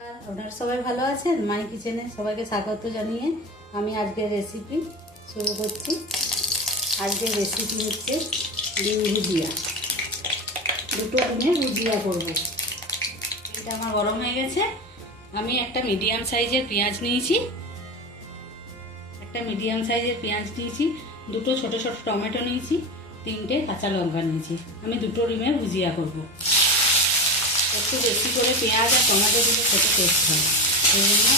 আপনারা সবাই ভালো আছেন? মাই কিচেনে সবাইকে স্বাগত জানিয়ে আমি আজকের রেসিপি শুরু করছি। আজকের রেসিপি হচ্ছে ডিম ভুজিয়া। দুটো ডিমের ভুজিয়া করব। এটা আমার গরম হয়ে গেছে। আমি একটা মিডিয়াম সাইজের পেঁয়াজ নিয়েছি, দুটো ছোট ছোট টমেটো নিয়েছি, 3টে কাঁচা লঙ্কা নিয়েছি। আমি দুটো ডিমের ভুজিয়া করব। একটু বেশি করে পেঁয়াজ আর টমেটো দিলে খেতে টেস্ট হয়, সেই জন্য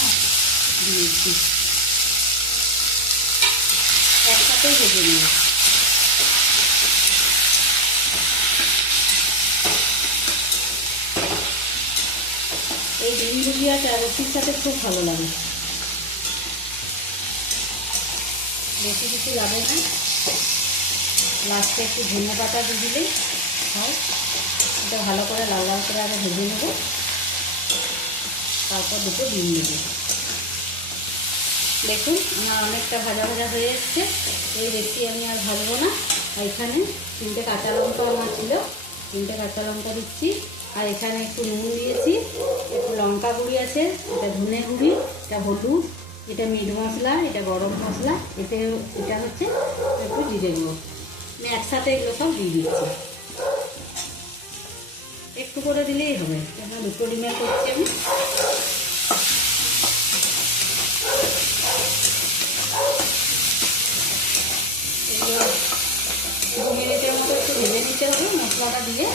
দিয়েছি। একসাথেই ভেজে নেব। এই ডিম ভুজিয়াটা রুটির সাথে খুব ভালো লাগে। বেশি কিছু লাগে না, লাস্টে একটু ধনে পাতা দিয়ে দিলেই হয়। এটা ভালো করে লাল লাল করে আগে ভেজে নেব, তারপর দুটো ডিম দেবো। দেখুন আমার অনেকটা ভাজা ভাজা হয়ে এসছে। এই বেশি আমি আর ভাজবো না। এখানে 3টে কাঁচা লঙ্কা আমার ছিল, 3টে কাঁচা লঙ্কা দিচ্ছি। আর এখানে একটু নুন দিয়েছি, একটু লঙ্কা গুঁড়ি আছে, এটা ধনে গুঁড়ি, এটা হলুদ, এটা মিট মশলা, এটা গরম মশলা, এটা হচ্ছে একটু জিরে গুঁড়ো। আমি একসাথে এগুলো সব দিয়ে দিচ্ছি। একটু করে দিলেই হবে। এখানে দুটো ডিমের করছি আমি। এগুলো 2 মিনিটের মতো একটু ভেজে নিতে হবে মশলাটা দিয়ে,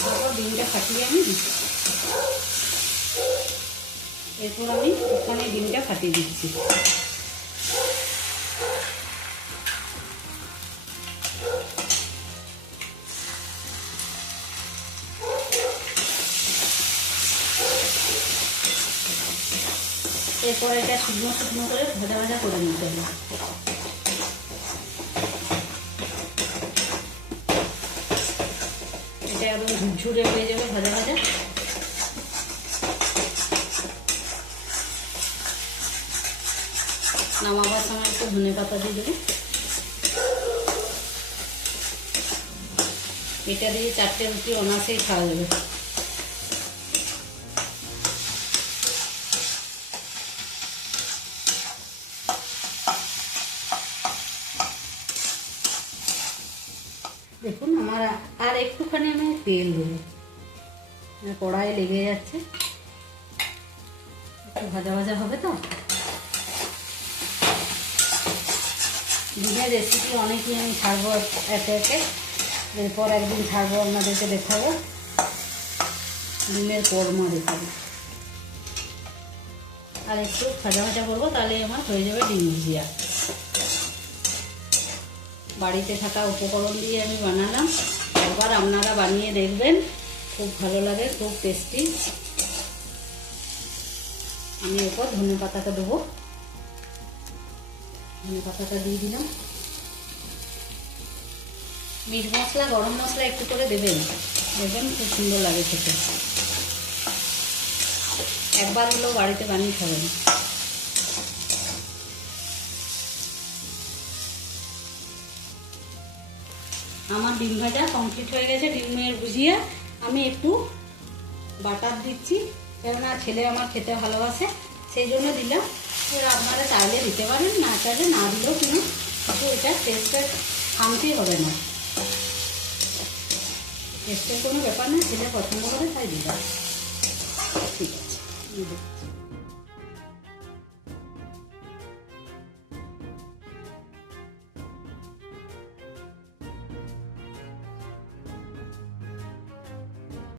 তারপর ডিমটা ফাটিয়ে আমি দিচ্ছি। এরপর আমি ওখানে ডিমটা ফাটিয়ে দিচ্ছি। এরপর এটা শুকনো শুকনো করে ভাজা ভাজা করে নিতে হবে। এটা একদম ঝুরঝুরে হয়ে যাবে ভাজা ভাজা। নামাবার সময় একটু ধনে পাতা দিয়ে দেবো। এটা দিয়ে 4টে রুটি অনায়াসেই খাওয়া যাবে। দেখুন আমার আর একটুখানি আমি তেল দেবো, কড়াই লেগে যাচ্ছে। একটু ভাজা ভাজা হবে তো। ডিমের রেসিপি অনেকই আমি ছাড়বো একে একে। এরপর একদিন ছাড়বো, আপনাদেরকে দেখাবো ডিমের কোরমা দেখাবো। আর একটু ভাজা ভাজা করবো, তাহলে আমার হয়ে যাবে ডিম ভুজিয়া। বাড়িতে থাকা উপকরণ দিয়ে আমি বানালাম। একবার আপনারা বানিয়ে দেখবেন, খুব ভালো লাগে, খুব টেস্টি। আমি এরপর ধনে পাতাটা দেবো। ধনে পাতাটা দিয়ে দিলাম। মিট মশলা গরম মশলা একটু করে দেবেন, দেখবেন খুব সুন্দর লাগে খেতে। একবার হলেও বাড়িতে বানিয়ে খাবেন। আমার ডিম ভাজা কমপ্লিট হয়ে গেছে, ডিমের ভুজিয়া। আমি একটু বাটার দিচ্ছি, কেননা ছেলে আমার খেতে ভালোবাসে, সেই জন্য দিলাম। আপনারা চাইলে দিতে পারেন, না চাইলে না দিলেও কিন্তু এটা টেস্টের খামতি হবে না। টেস্টের কোনো ব্যাপার না, ছেলে পছন্দ করে তাই দিলাম। ঠিক আছে।